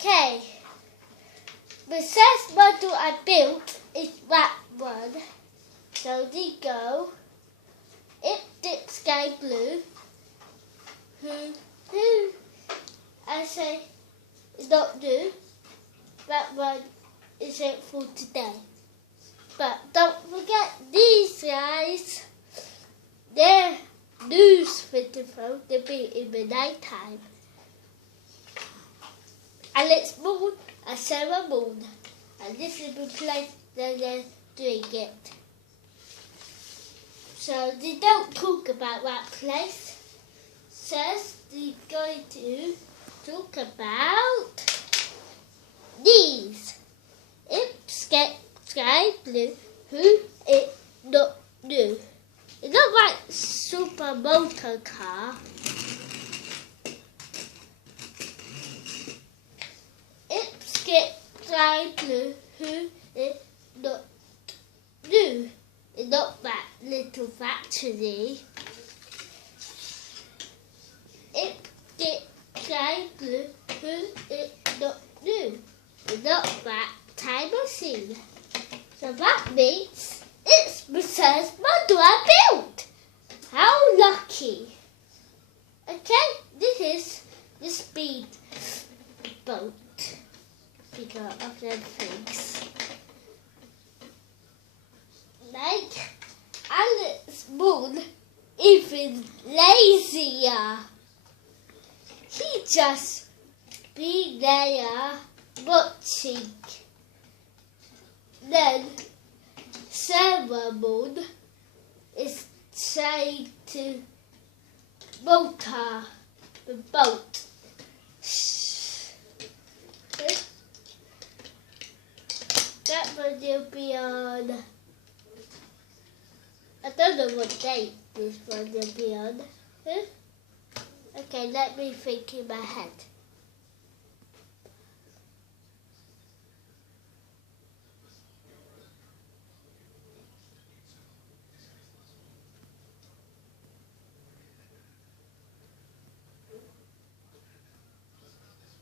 Okay. The first model I built is that one. So they go. It's the sky blue. Who I say not do. That one isn't for today. But don't forget these guys. They're news video. They'll be in the night time. And it's moon and Sarah Moon. And this is the place that they're doing it. So they don't talk about that place. Says they're going to talk about these. It's sky blue. Who it not new. It's not like super motor car. It's sky blue. Who it not new. It's not that little factory. It's sky blue. Who it not new. It's not that time machine. So that means it's the first model I built. How lucky. Okay, this is the speed boat because of them things. Like Alex Moon even lazier. He just be there watching. Then Sarah Moon is trying to motor the boat. That one will be on. I don't know what date this one will be on. Okay, let me think in my head.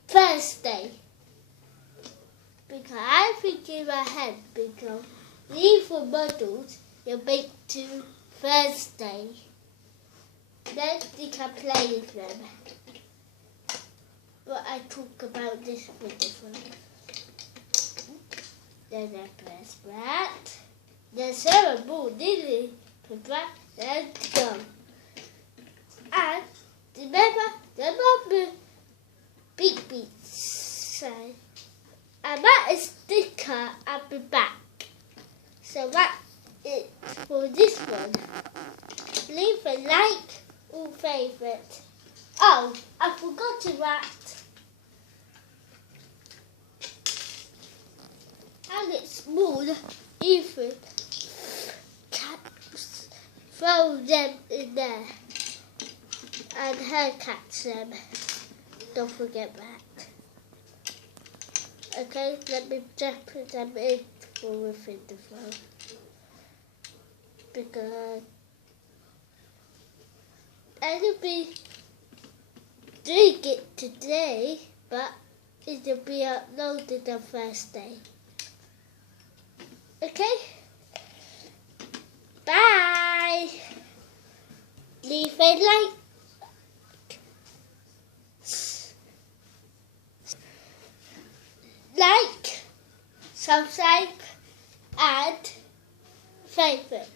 Thursday. Because I think in my head because these for models you make to Thursday. Then you can play with them. But I talk about this with one. Then I press that. Then Sarah Moon did put that and go. And remember the number beep beep sign. And that is sticker at the back. So that is for this one. Leave a like or favourite. Oh, I forgot to write. And it's small, even cats throw them in there. And her catch them. Don't forget that. Okay, let me just put them in for within the phone. Because I will be doing it today, but it will be uploaded on Thursday. Okay? Bye! Leave a like. Like, subscribe, and favourite.